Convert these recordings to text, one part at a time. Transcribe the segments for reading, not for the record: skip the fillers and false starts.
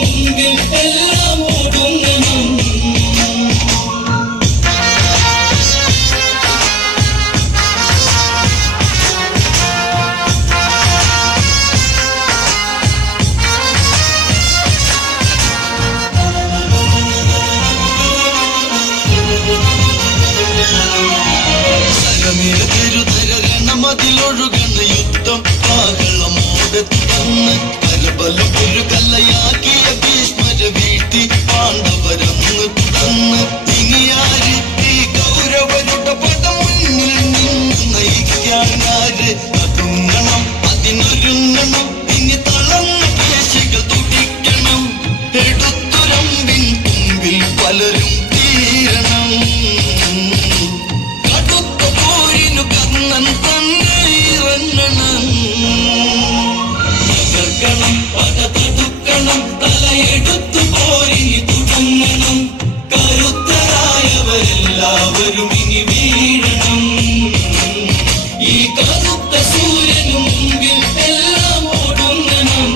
മുമ്പിൽ എല്ലാം ഒടുങ്ങണം. അതിലൊഴുകണ യുദ്ധം കാഹളമോടെ തുറന്ന് കരബലം ഒരു കല്ലയാക്കിയ ഭീഷ്മര വീഴ്ത്തി പാണ്ഡവരന്ന് തുടർന്ന് ഇനിയാര് ഈ കൗരവരുടെ പട മുന്നിൽ നിന്ന് നയിക്കാനാര്? അതുങ്ങണം, അതിനൊരുങ്ങണം, ഇനി തളർന്ന പേശികൾ തുടിക്കണം. എടുത്തുരമ്പിൻ തുമ്പിൽ പലരും തീരണം. കടുത്ത പോരിനു കർണൻ തകർക്കണം, പട തടുക്കണം, തലയെടുത്തു പോരിനി തുടങ്ങണം. കരുത്തരായവരെല്ലാവരും ഇനി വീഴണം. ഈ കറുത്ത സൂര്യനു മുമ്പിൽ എല്ലാം ഒടുങ്ങണം.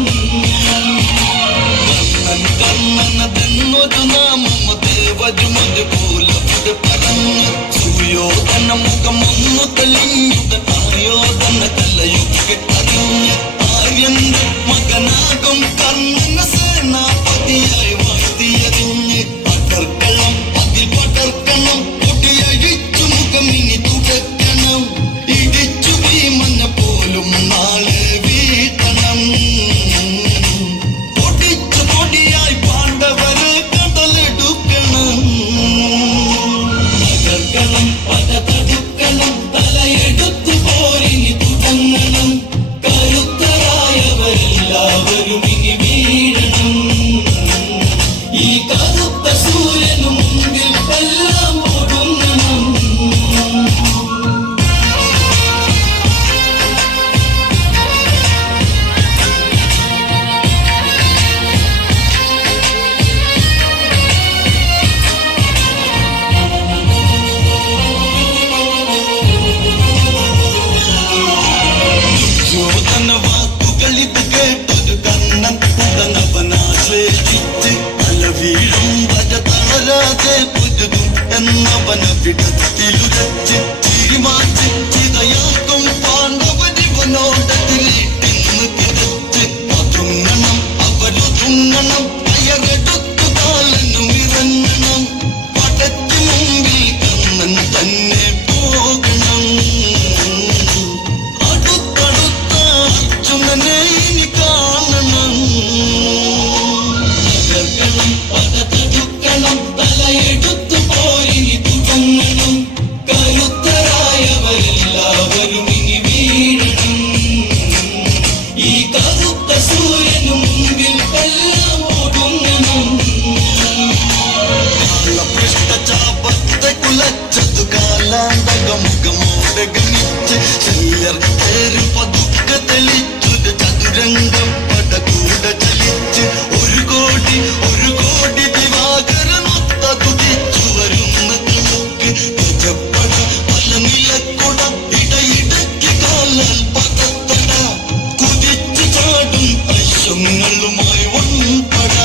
കർണനതെന്നൊരു നാമം ദേവരുമത് പോലെ പറഞ്ഞ് സുയോധന മുഖം ഒന്നു തെളിഞ്ഞുടൻ ആയോധന കലയൊക്കെ അറിഞ്ഞ് ആര്യന്റെ മകനാകും കർണന സേനാപതിയായി വാഴ്ത്തിയറിഞ്ഞ് പടർക്കണം, അതിൽ പടർക്കണം, കൊടിയഴിച്ചു മുഖം ഇനി തുടക്കണം. ഇടിച്ചു ഭീമന പോലും നാളെ വീട്ടണം. പൊടിച്ചു പൊടിയായി പാണ്ഡവരെ കടലെടുക്കണം. തകർക്കണം, പട തടുക്കണം, തലയെടുത്തു പോരിനി തുടങ്ങണം. കരുത്തരായവരെല്ലാവരും ഇനി വീഴണം. ഈ കറുത്ത സൂര്യനു മുമ്പിൽ എല്ലാം ഒടുങ്ങണം. യോധന വാക്കുകളിത് കേട്ടൊരു കണ്ണൻ ഉടനവനാശ്ലേഷിച്ച് തല വീഴും വര തളരാതെ പൊരുതും എന്നവന വിടത്തിലുരച്ച് ചിരിമാച്ച് ചിതയാക്കും പാണ്ഡവരിവനോടതിലിട്ടിന്ന് കിടച്ച് ഒതുങ്ങണം, അവരൊതുങ്ങണം, കയറെടുത്തു കാലനും ഇറങ്ങണം. പടയ്ക്ക് മുമ്പിൽ കണ്ണൻ തന്നെ പോകണം. അർജുനനെ ഇനി കാണണം. തകർക്കണം, പട തടുക്കണം, തലയെടുത്തു പോരിനി തുടങ്ങണം. കരുത്തരായവരെല്ലാവരും ഇനി വീഴണം. ഈ കറുത്ത സൂര്യനു മുമ്പിൽ എല്ലാം ഒടുങ്ങണം. പൃഷ്ഠചാപത്തെ കുലച്ചതു കാലാന്തകമുഖമോടെ ഗണിച്ച് ശല്യർ പേരും പതുക്കെ തെളിച്ചൊരു ചതുരംഗം പടകൂട ചലിച്ച് ഒരു കോടി ദിവാകരനൊത്ത തുതിച്ചു വരുന്ന കണക്ക് ഗജപ്പട പല നിലക്കുട ഇടയിടയ്ക്ക് കാലാൽ പകത്തട കുതിച്ചു ചാടും അശ്വങ്ങളുമായി വൻപട.